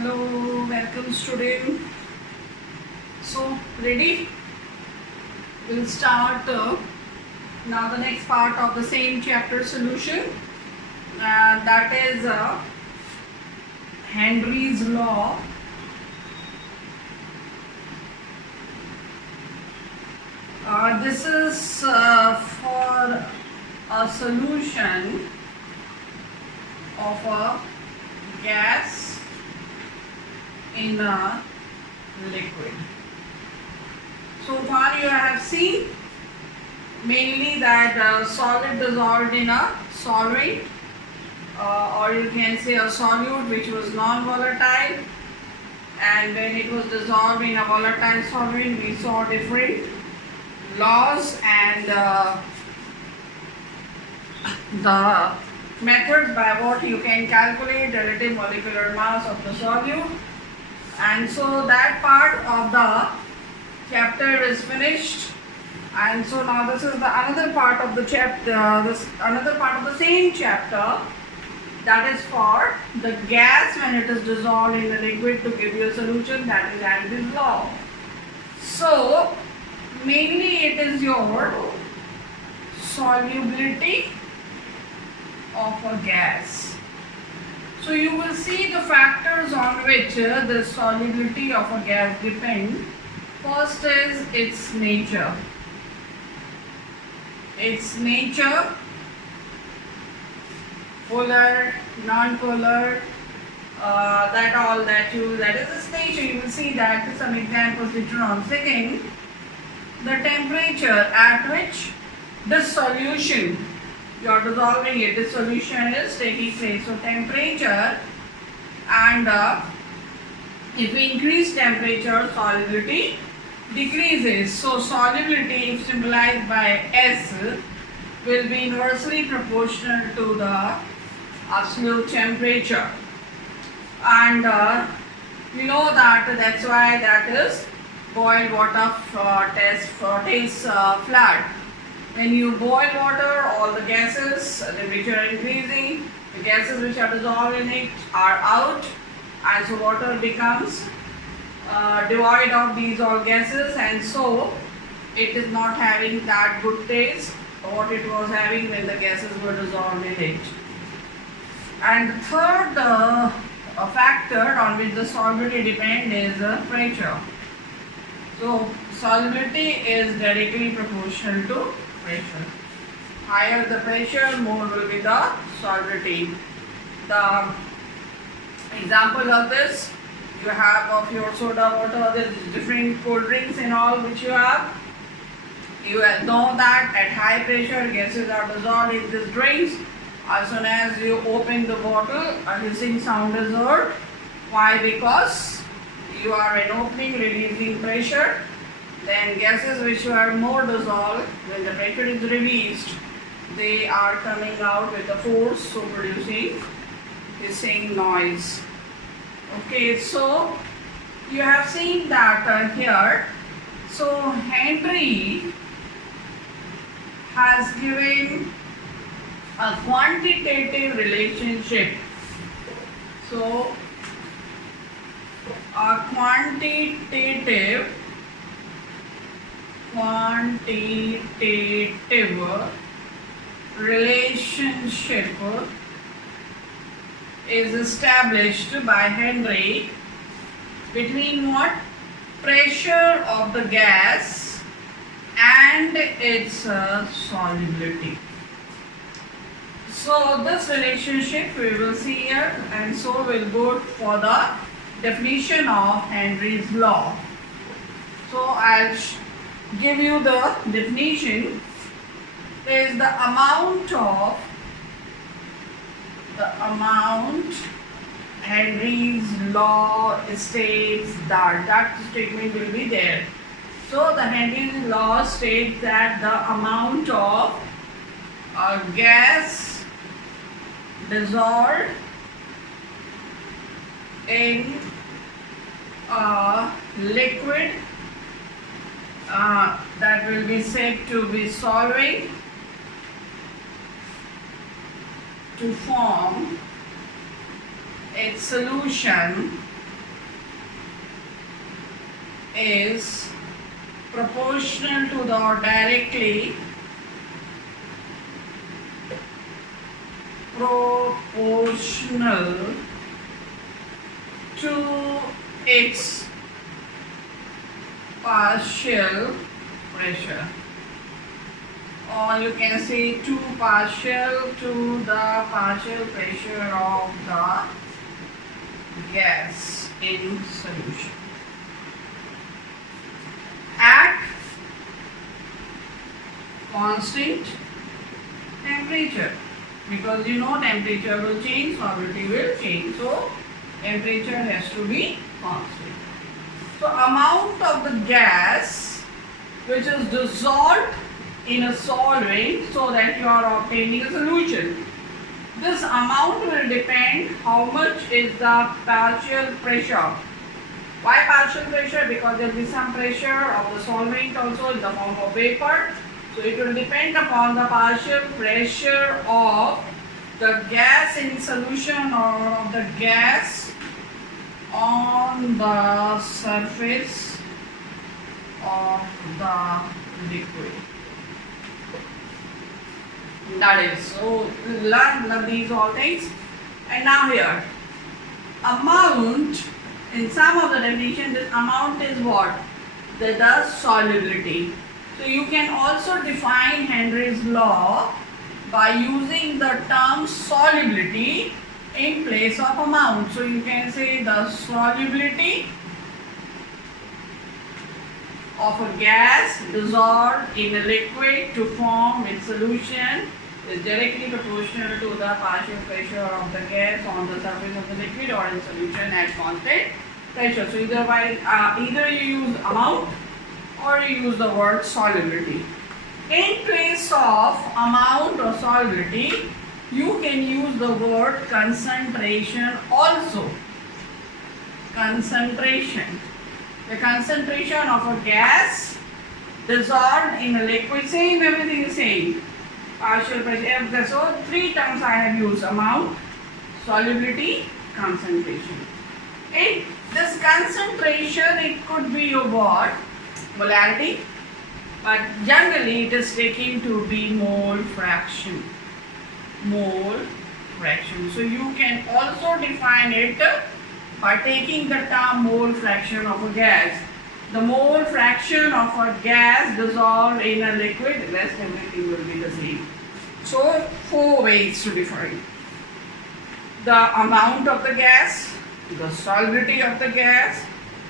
Hello, welcome student. So ready? We'll start now the next part of the same chapter solution. That is Henry's law. This is for a solution of a gas in a liquid. So far you have seen mainly that solid dissolved in a solvent, or you can say a solute which was non-volatile, and when it was dissolved in a volatile solvent we saw different laws and the methods by what you can calculate relative molecular mass of the solute. And so that part of the chapter is finished, and so now this is the another part of the chapter, this another part of the same chapter, that is for the gas when it is dissolved in the liquid to give you a solution, that is Henry's law. So mainly it is your solubility of a gas. So you will see the factors on which the solubility of a gas depend. First is its nature. Its nature, polar, non-polar, that is its nature. You will see that some examples later on. Second, the temperature at which this solution you are dissolving it, this solution is taking place. So temperature, and if we increase temperature, solubility decreases. So solubility, if symbolized by S, will be inversely proportional to the absolute temperature. And you know that's why that is boiled water tastes flat. When you boil water, all the gases, the temperature are increasing, the gases which are dissolved in it are out, and so water becomes devoid of these all gases, and so it is not having that good taste what it was having when the gases were dissolved in it. And the third factor on which the solubility depends is pressure. So solubility is directly proportional to pressure. Higher the pressure, more will be the solubility. The example of this, you have of your soda water, there is different cold drinks and all which you have. You know that at high pressure gases are dissolved in these drinks. As soon as you open the bottle, a hissing sound is heard. Why? Because you are in opening releasing pressure. Then gases which are more dissolved, when the pressure is released, they are coming out with a force, so producing hissing noise. Okay, so you have seen that here. So Henry has given a quantitative relationship. So a quantitative relationship is established by Henry between what? Pressure of the gas and its solubility. So this relationship we will see here, and so we'll go for the definition of Henry's law. So I'll give you the definition. Is the amount Henry's law states that statement will be there. So the Henry's law states that the amount of gas dissolved in a liquid that will be said to be solving to form its solution is proportional to the or directly proportional to its partial pressure, or you can say to partial to the partial pressure of the gas in solution at constant temperature, because you know temperature will change, solubility will change, so temperature has to be constant. So amount of the gas which is dissolved in a solvent so that you are obtaining a solution. This amount will depend how much is the partial pressure. Why partial pressure? Because there will be some pressure of the solvent also in the form of vapor. So it will depend upon the partial pressure of the gas in solution or of the gas on the surface of the liquid. That is, so learn these all things. And now here, amount, in some of the definition, this amount is what? The solubility. So you can also define Henry's law by using the term solubility in place of amount. So you can say the solubility of a gas dissolved in a liquid to form its solution is directly proportional to the partial pressure of the gas on the surface of the liquid or in solution at constant pressure. So either you use amount or you use the word solubility. In place of amount or solubility, you can use the word concentration also. Concentration. The concentration of a gas dissolved in a liquid, same, everything is same. Partial pressure. So three terms I have used: amount, solubility, concentration. In this concentration, it could be your what? Molarity, but generally it is taken to be mole fraction. Mole fraction. So you can also define it by taking the term mole fraction of a gas. The mole fraction of a gas dissolved in a liquid, rest everything will be the same. So four ways to define: the amount of the gas, the solubility of the gas,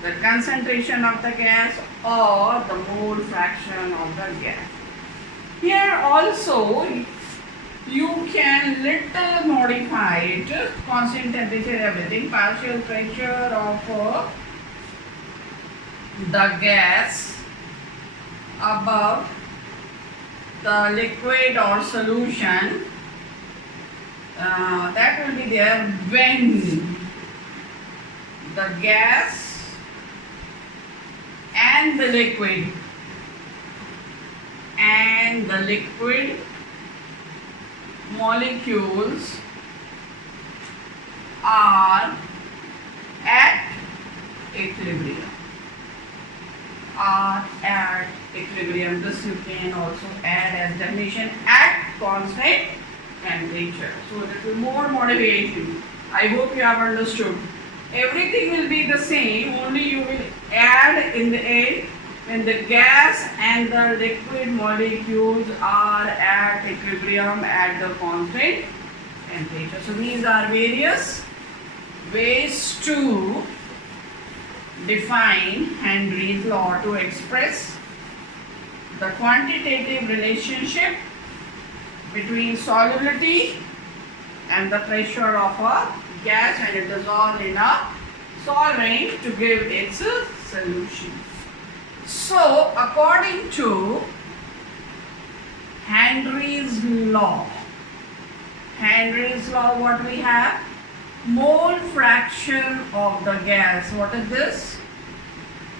the concentration of the gas, or the mole fraction of the gas. Here also you can little modify it, constant temperature, everything, partial pressure of the gas above the liquid or solution, that will be there when the gas and the liquid molecules are at equilibrium. This you can also add as definition: at constant temperature. So little more modification. I hope you have understood. Everything will be the same, only you will add in the end when the gas and the liquid molecules are at equilibrium at the constant temperature. So these are various ways to define Henry's law, to express the quantitative relationship between solubility and the pressure of a gas when it dissolves in a solvent to give its solution. So according to Henry's law, what we have? Mole fraction of the gas. What is this?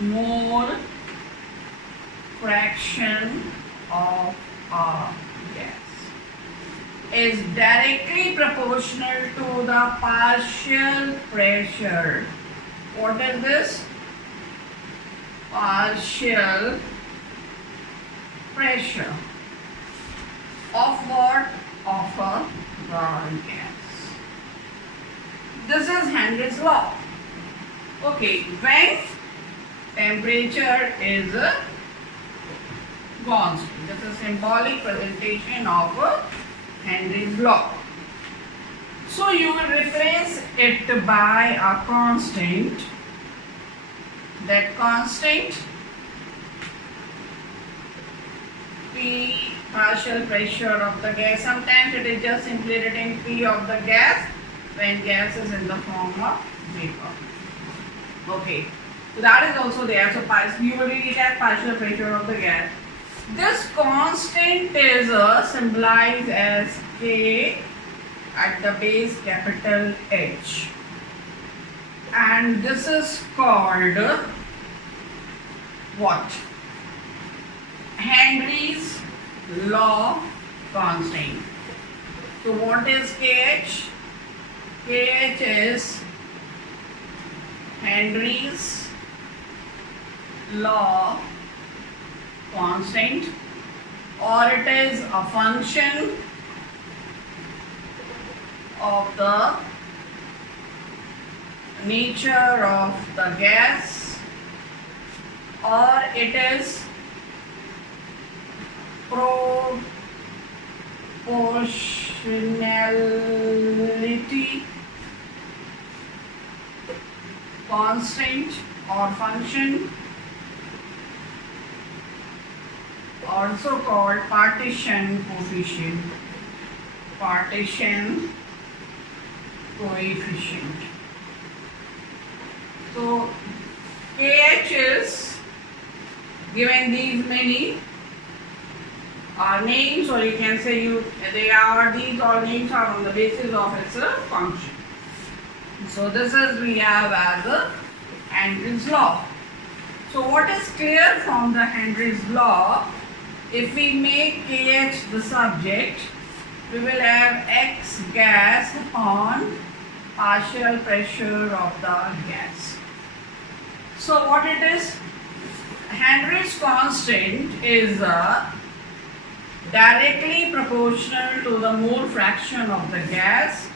Mole fraction of a gas is directly proportional to the partial pressure. What is this? partial pressure of what? Of a gas. This is Henry's law. Okay, when temperature is constant. This is a symbolic presentation of Henry's law. So you will replace it by a constant. That constant P, partial pressure of the gas. Sometimes it is just simply written P of the gas when gas is in the form of vapor. Okay, so that is also there. So you will read it as partial pressure of the gas. This constant is symbolized as K at the base capital H, and this is called what? Henry's law constant. So what is KH? KH is Henry's law constant, or it is a function of the nature of the gas, or it is proportionality constant or function, also called partition coefficient. Partition coefficient. So KH is given these many names, or you can say these all names are on the basis of its function. So this is we have as Henry's law. So what is clear from the Henry's law? If we make KH the subject, we will have X gas on partial pressure of the gas. So what it is? Henry's constant is directly proportional to the mole fraction of the gas,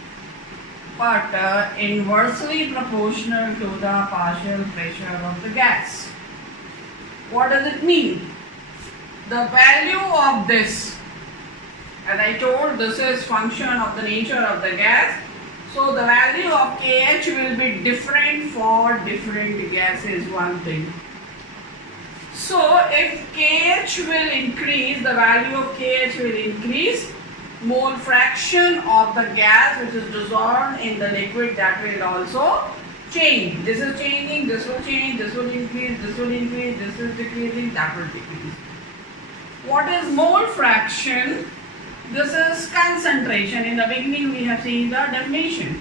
but inversely proportional to the partial pressure of the gas. What does it mean? The value of this, as I told, this is function of the nature of the gas. So the value of KH will be different for different gases, one thing. So if KH will increase, the value of KH will increase, mole fraction of the gas which is dissolved in the liquid, that will also change. This is changing, this will change, this will increase, this will increase, this is decreasing, that will decrease. What is mole fraction? This is concentration. In the beginning we have seen the definition.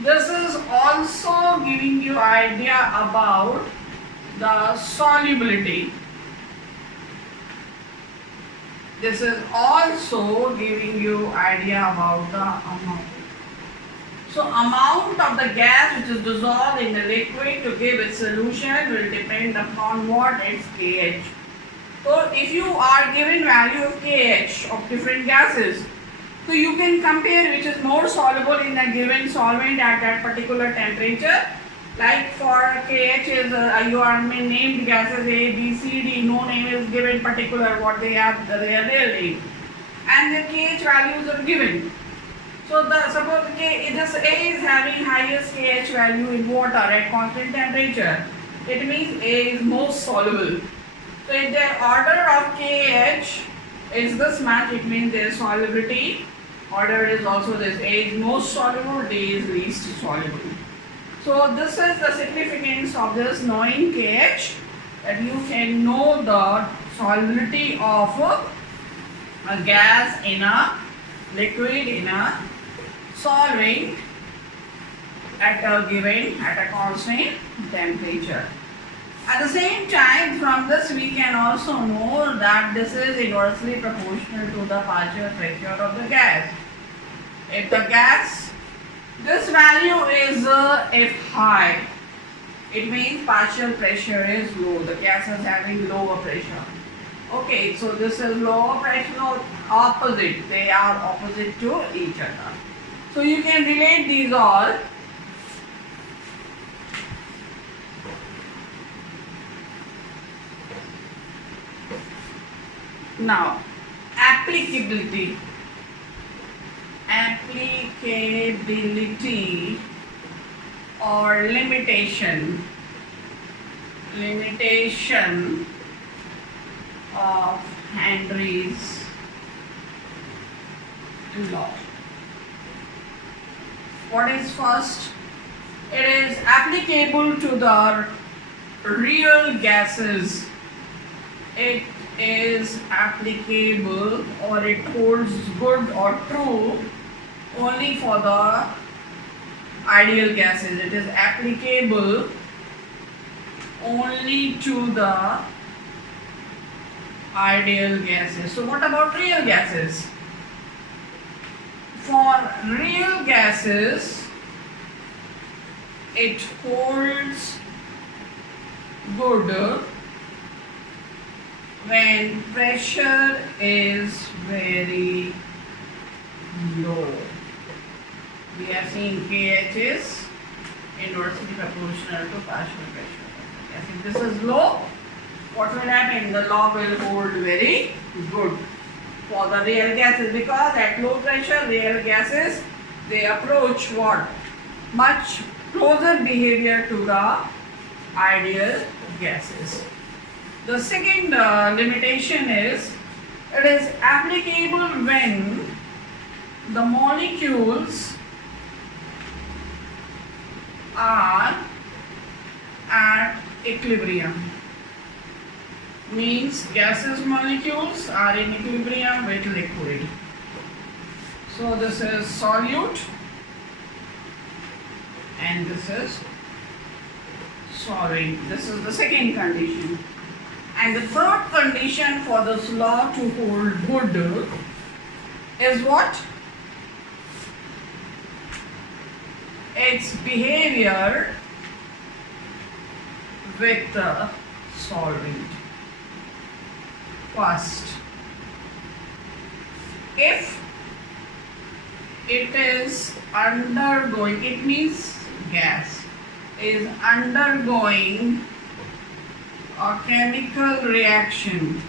This is also giving you idea about the solubility. This is also giving you idea about the amount. So amount of the gas which is dissolved in the liquid to give its solution will depend upon what? Its KH. So if you are given value of KH of different gases, so you can compare which is more soluble in a given solvent at that particular temperature. Like for KH is you are named gases A, B, C, D. No name is given particular what they have, their name, and the KH values are given. So suppose this A is having highest KH value in water at constant temperature. It means A is most soluble. So if the order of KH is this much, it means their solubility order is also this. A is most soluble, D is least soluble. So this is the significance of this knowing KH, that you can know the solubility of a gas in a liquid, in a solvent at a constant temperature. At the same time, from this we can also know that this is inversely proportional to the partial pressure of the gas. If the gas, this value is if high, It means partial pressure is low. The gas is having lower pressure. Okay, so this is lower pressure or opposite. They are opposite to each other. So you can relate these all. Now, applicability. Applicability or limitation. Limitation of Henry's law. What is first? It is applicable to the real gases. It is applicable or it holds good or true only for the ideal gases. It is applicable only to the ideal gases. So what about real gases? For real gases, it holds good when pressure is very low. We have seen KH is inversely proportional to partial pressure. Yes, if this is low, what will happen? The law will hold very good for the real gases, because at low pressure real gases, they approach what? Much closer behavior to the ideal gases. The second limitation is it is applicable when the molecules are at equilibrium. Means gaseous molecules are in equilibrium with liquid. So this is solute and this is solid. This is the second condition. And the third condition for this law to hold good is what? Its behavior with the solvent. First, if it is undergoing, it means gas is undergoing a chemical reaction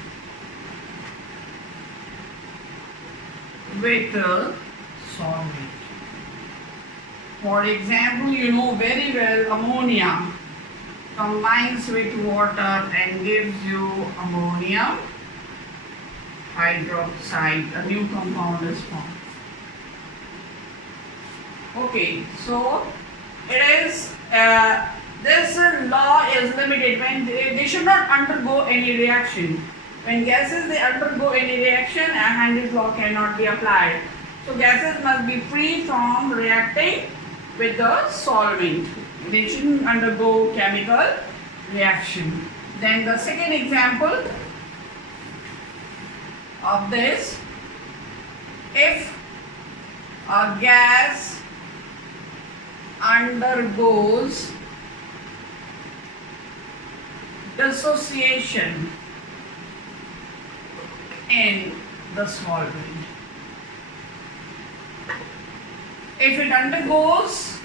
with a solvent. For example, you know very well ammonia combines with water and gives you ammonium hydroxide. A new compound is formed. Okay, so it is this law is limited when they should not undergo any reaction. When gases they undergo any reaction, Henry's law cannot be applied. So gases must be free from reacting with the solvent. They shouldn't undergo chemical reaction. Then the second example of this, if a gas undergoes dissociation in the solvent. If it undergoes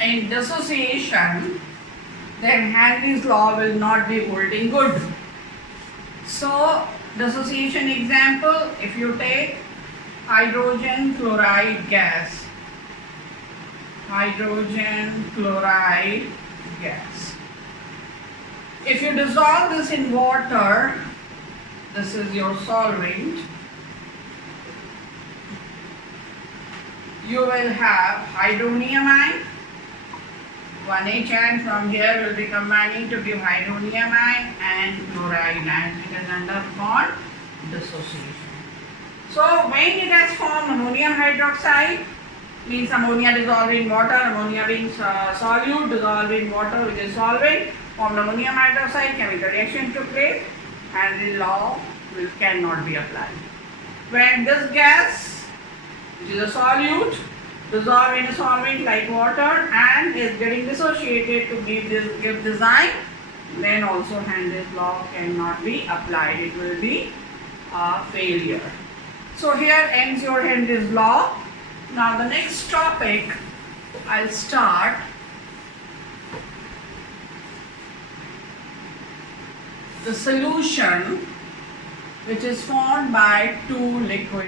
in dissociation, then Henry's law will not be holding good. So, dissociation example, if you take hydrogen chloride gas, hydrogen chloride gas. If you dissolve this in water, this is your solvent, you will have hydronium ion, 1H ion from here will be combining to give hydronium ion and chloride ion. It has undergone dissociation. So when it has formed ammonium hydroxide, means ammonia dissolved in water, ammonia being solute, dissolved in water which is solvent, formed ammonium hydroxide, chemical reaction took place, and the law cannot be applied. When this gas, which is a solute, dissolve in a solvent like water and is getting dissociated to give design, then also Henry's law cannot be applied. It will be a failure. So here ends your Henry's law. Now the next topic I'll start. The solution which is formed by two liquids.